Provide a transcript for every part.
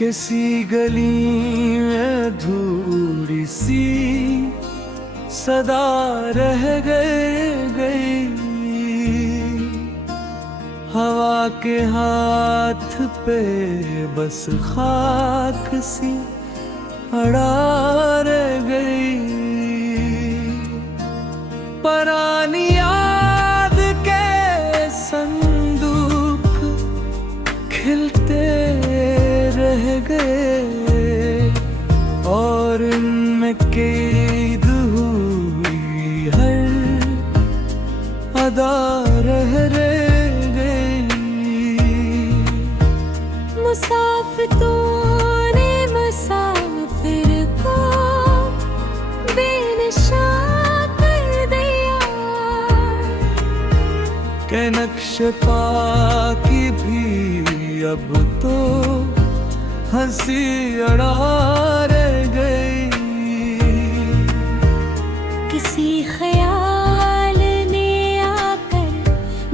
किसी गली में अधूरी सी सदा रह गई, हवा के हाथ पे बस खाक सी अड़ा रह गई। पुरानी याद के संदूक खिलते रह गए और इनमें कैद हुई हर अदा रह गई। मुसाफिर तूने मुसाफिर को बेनिशा कर दिया, के नक्श पा की भी अब तो हंसी अड़ा रह गई। किसी ख्याल ने आकर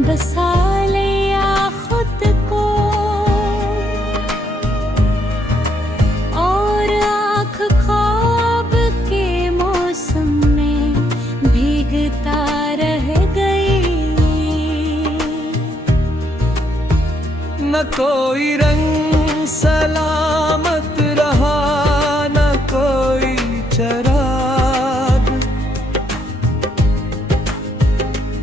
बसा लिया खुद को और आँख ख्वाब के मौसम में भीगता रह गई। न कोई रंग सलामत रहा, न कोई चराग,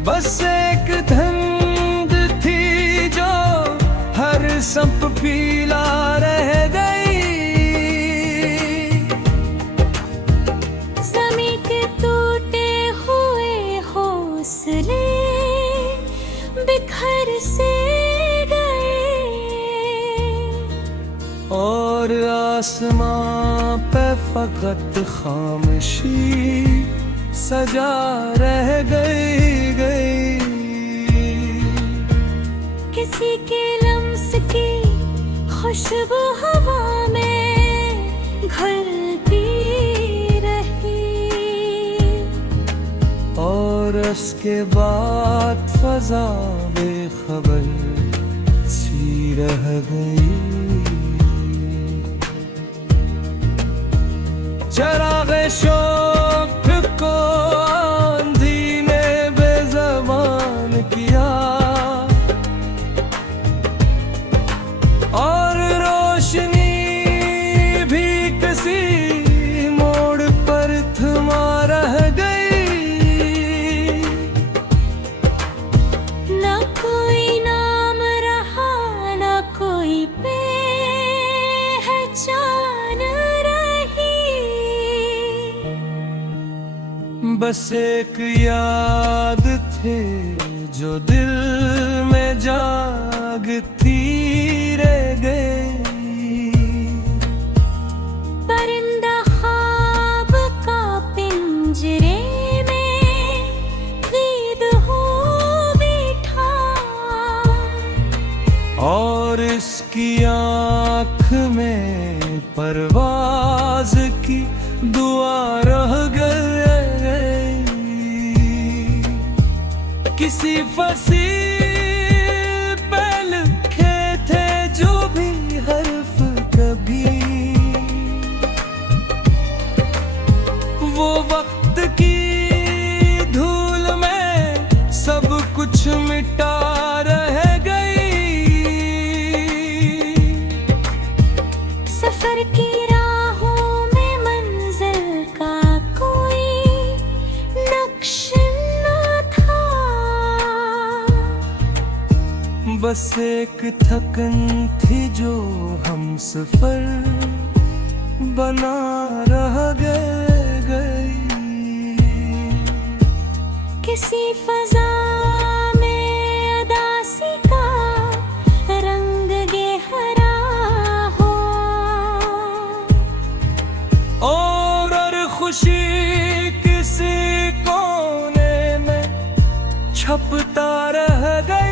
बस एक धुंध थी जो हर संप पीला रह गई। ज़मीं के टूटे हुए हौसले बिखर से और आसमां पे फकत खामोशी सजा रह गई। किसी के लम्स की खुशबू हवा में घुलती रही और उसके बाद फजा बेखबर सी रह गई। चराग़े शौक़ को आंधी ने बेज़बान किया और रोशनी भी किसी मोड़ पर थमा रह गई। न कोई नाम रहा, न कोई पहचान, बस एक याद थे जो दिल में जागती रह गई। परिंदा ख्वाब का पिंजरे में कैद हो बैठा और इसकी आँख में परवाज की दुआ रह गई। किसी फसील पे लिखे थे जो भी हर्फ कभी, वो वक्त की धूल में सब कुछ मिटा रह गई। सफर की राहों में मंजिल का कोई नक्श बस एक थकन थी जो हम सफर बना रह गई। किसी फजा में उदासी का रंग गहरा हो और खुशी किसी कोने में छपता रह गई।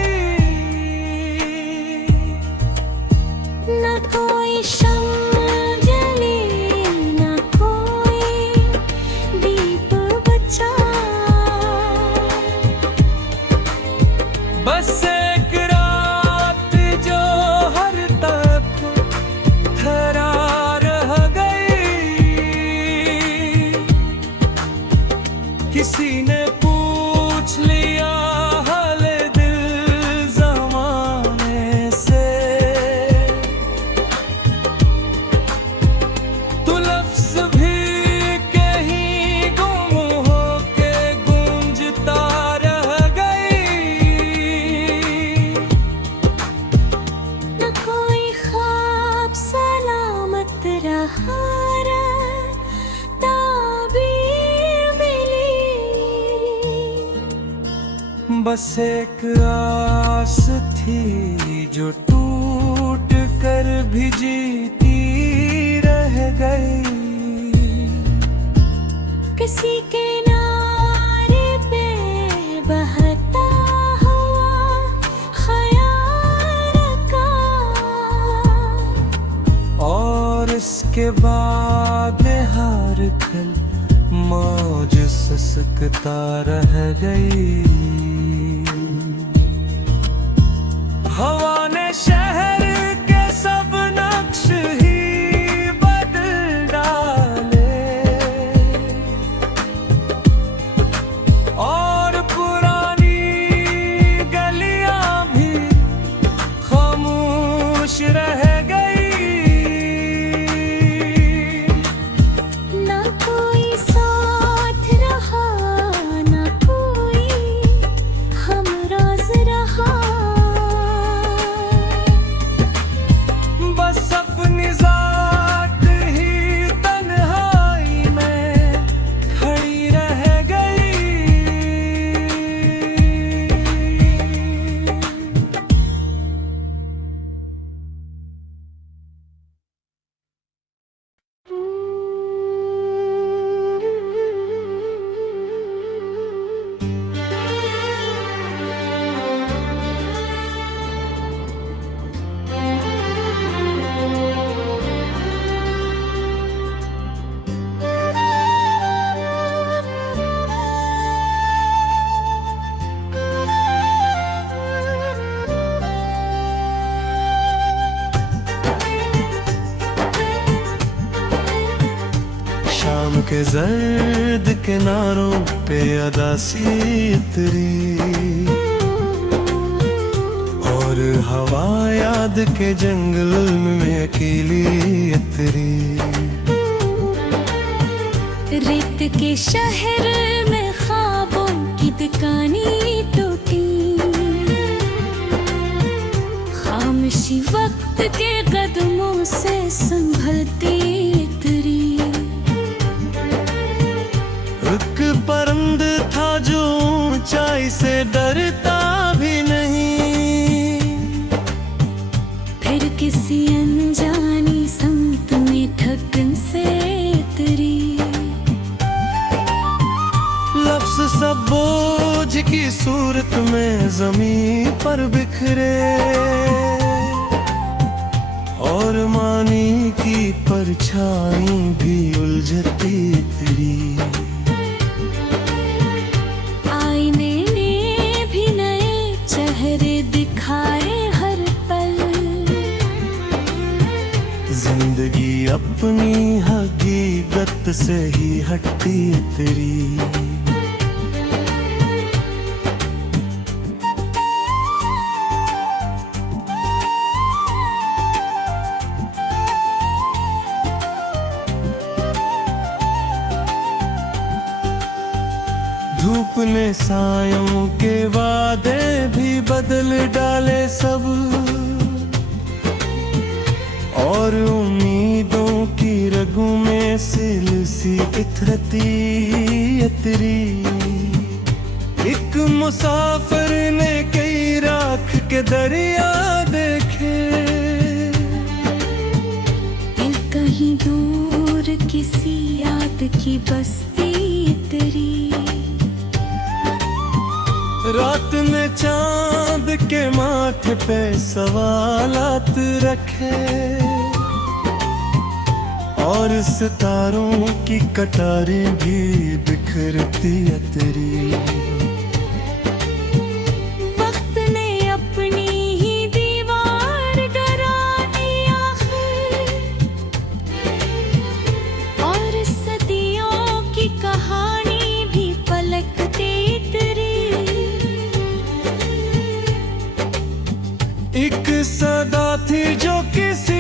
न कोई शम्म जली, न कोई दीप बचा, बस एक रात जो हर तरफ ठहरा बस एक आस थी जो टूट कर भी जीती रह गई। किसी किनारे पे बहता हुआ ख्याल का, और इसके बाद हार खल मौज ससकता रह गई। हवा ने शहर के सब नक्श ही बदल डाले, और पुरानी गलियां भी खामोश रह गई। ना कोई साथ रहा, ना कोई हमराज रहा, बस अपनी जात ही तन्हाई में खड़ी रह गई। शाम के जर्द किनारों पे अदासी उतरी, और हवा याद के जंगल में अकेली उतरी। रेत के शहर में ख्वाबों की दुकानें टूटी, खामोशी वक्त के कदमों से संभलती उतरी। एक परिंद था जो ऊंचाई से डरता भी नहीं, फिर किसी अनजानी समत में ठगन से उतरी। लफ्ज़ सब बोझ की सूरत में ज़मीन पर बिखरे, और मानी की परछाई भी उलझती उतरी। आईने ने भी नए चेहरे दिखाए हर पल, जिंदगी अपनी हकीकत से ही हटती उतरी। धूप ने सायों के वादे भी बदल डाले सब, और उम्मीदों की रगों में सिल सी इथरती उतरी। एक मुसाफिर ने कई राख के दरिया देखे, दिल कहीं दूर किसी याद की बस्ती उतरी। रात ने चांद के माथे पे सवालात रखे, और सितारों की कटारें भी बिखरती उतरी। वक्त ने अपनी ही दीवार गिरा दिया है, और सदियों की कहानी भी पलकती उतरी। एक सदा थी जो किसी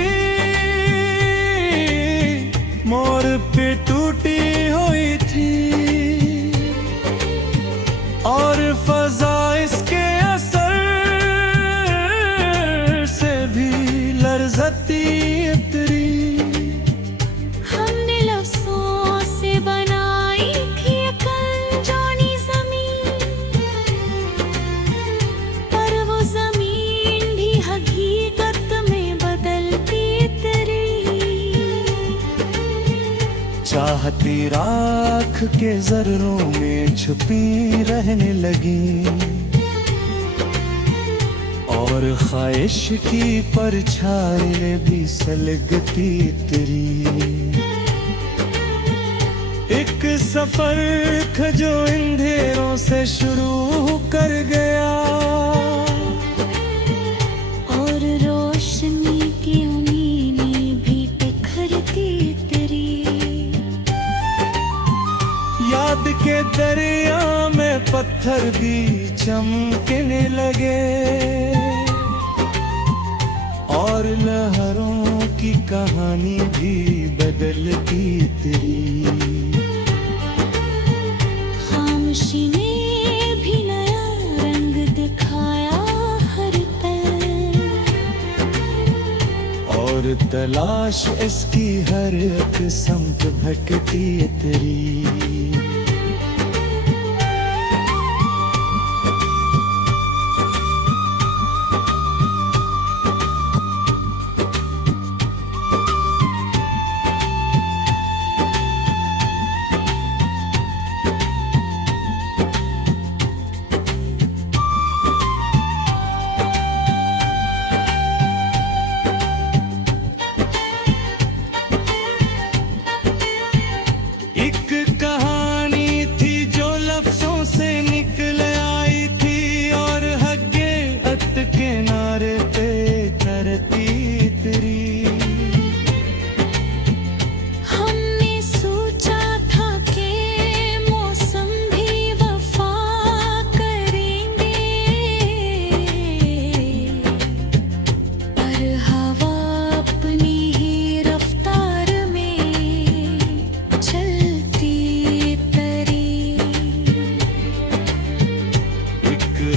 मोड़ पे टूटी हुई थी, और फजा इसके असर से भी लर्जती उतरी। हमने लफ्ज़ों से बनाई थी अनजानी ज़मीन, चाहती राख के जर्रों में छुपी रहने लगी, और ख्वाहिश की परछाई भी सलगती तेरी। एक सफर था जो अंधेरों से शुरू कर गया, और रोशनी की उम्मीदें भी बिखरती तेरी। याद के दरिया में पत्थर भी चमकने लगे, और लहरों की कहानी भी बदलती तेरी। खामोशी ने भी नया रंग दिखाया हर पल, और तलाश इसकी हर एक समत भटकती तेरी।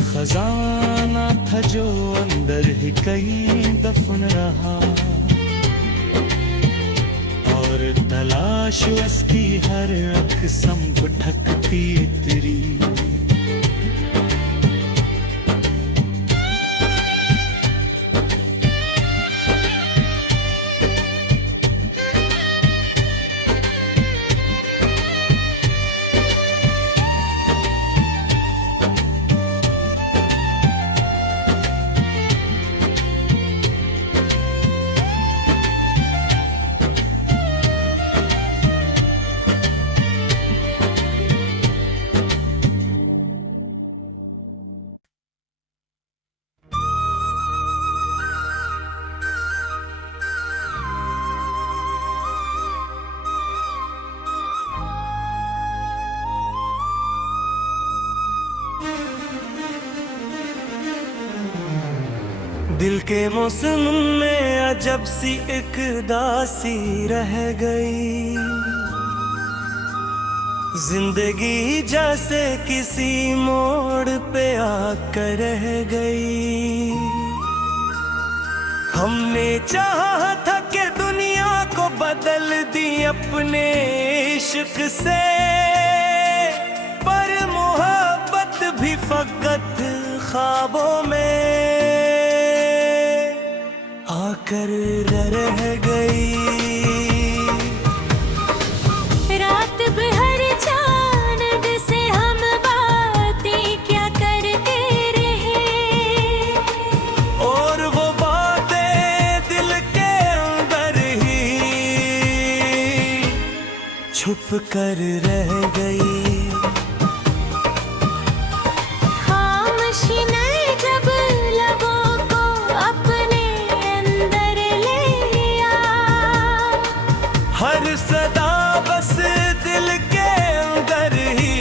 खजाना था जो अंदर ही कहीं दफन रहा, और तलाश उसकी हर अक़्सम भटकती तेरी। दिल के मौसम में अजब सी एक दासी रह गई, जिंदगी जैसे किसी मोड़ पे आकर रह गई। हमने चाहा था कि दुनिया को बदल दी अपने इश्क से, पर मोहब्बत भी फकत ख्वाबों में आकर रह गई। रात भर चांद से हम बातें क्या करते रहे, और वो बातें दिल के अंदर ही छुप कर रह गई। हर सदा बस दिल के अंदर ही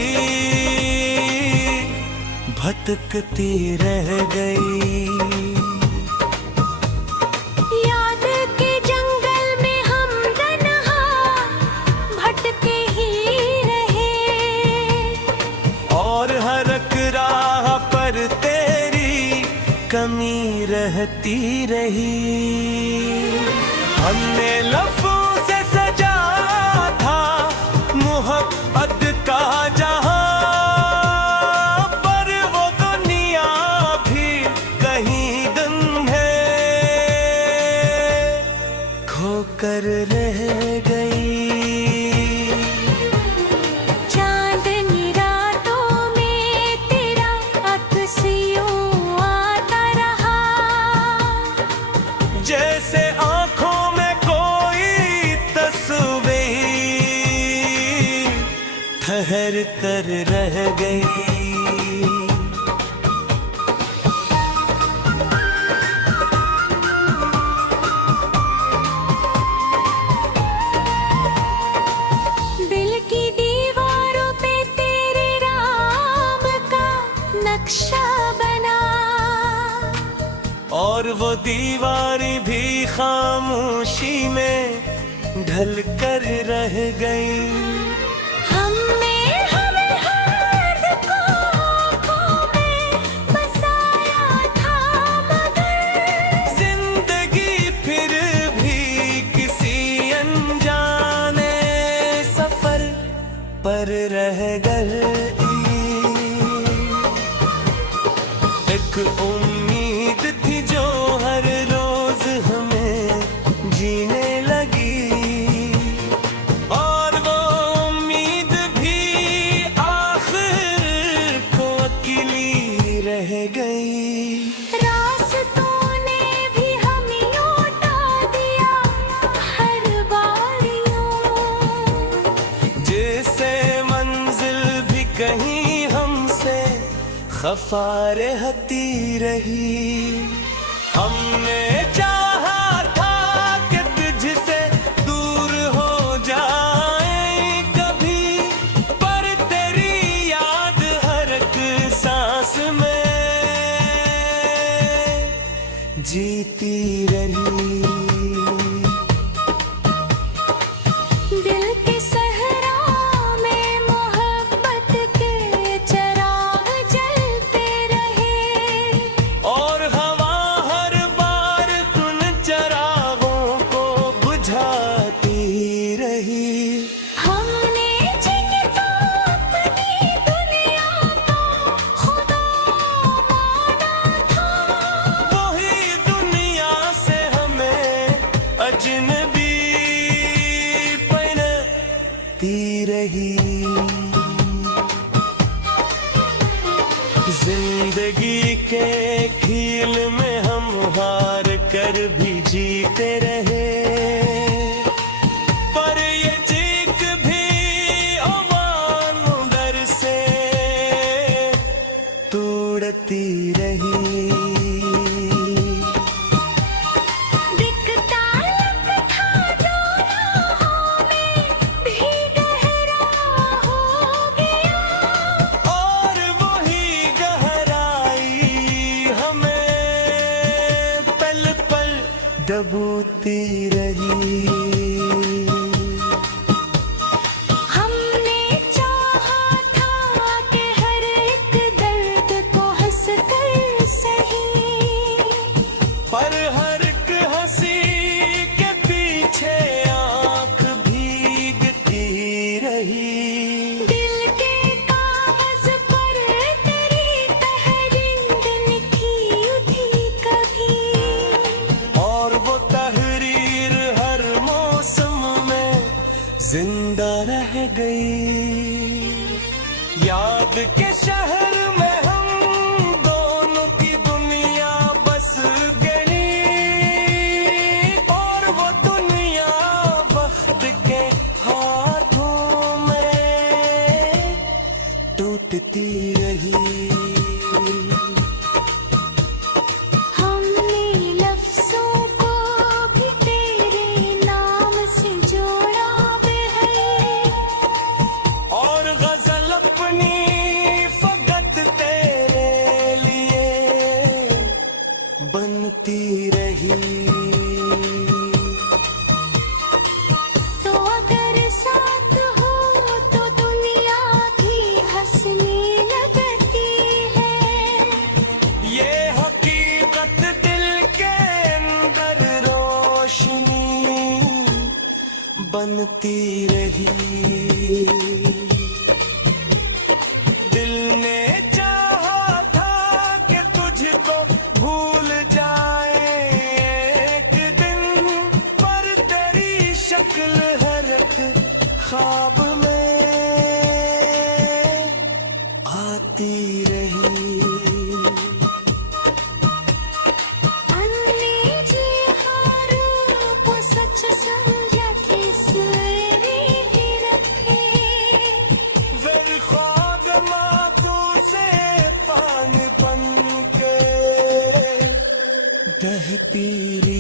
भटकती रह गई। याद के जंगल में हम तन्हा भटके ही रहे, और हर एक राह पर तेरी कमी रहती रही। हमने लफ्ज़ों से सजा था मोहब्बत का जहां, पर वो दुनिया भी कहीं गुम है, खोकर रह गई। कर रह गई। दिल की दीवारों पे तेरे राम का नक्शा बना, और वो दीवारें भी खामोशी में ढल कर रह गई। हमने हमें हर को आँखों में बसाया था, मगर जिंदगी फिर भी किसी अनजाने सफर पर रह गई। एक उम्मीद थी जो हर रोज हमें जीने लगी, और वो उम्मीद भी आखिर को अकेली रह गई। रास्तों ने भी हमें लौटा दिया हर बारियों, जैसे मंजिल भी कहीं हमसे खफा रहती रही। हमने चाहा था कि तुझसे दूर हो जाए कभी, पर तेरी याद हर एक सांस में जीती रही। दिल के सहरा में मोहब्बत के चिराग जलते रहे, और हवा हर बार उन चिरागों को बुझाती रही। हमने जिन्हें तो अपनी दुनिया को खुदा माना था, वही दुनिया से हमें अजनबी बनती रही। जिंदगी के खेल में हम हार कर भी जीते रहे, पर ये चीख भी आवाज़ अंदर से तोड़ती रही। दिखता लगता जो राहों में भी गहरा हो गया, और वही गहराई हमें पल पल डूबती रही। हमने चाहा था कि हर एक दर्द को हंस कर सही, पर हर एक हंसी के पीछे आंख भीगती रही। दिल के कागज पर तेरी तहरीर लिखी थी कभी, और वो तहरीर हर मौसम में जिंदा रह गई। याद के शहर में हम दोनों की दुनिया बस गई, और वो दुनिया वक्त के हाथों में टूटती रही। हमने लफ्जों को भी तेरे नाम से जोड़ा है, और गजल अपनी फकत तेरे लिए बनती रही। तो अगर साथ हो तो दुनिया भी हंसने लगती है, ये हकीकत दिल के अंदर रोशनी बनती रही। दिल ने चाहा था कि तुझको भूल जाए एक दिन, पर तेरी शक्ल हर एक ख्वाब में आती रही। समझा के सुरे ही रखे, फिर बहती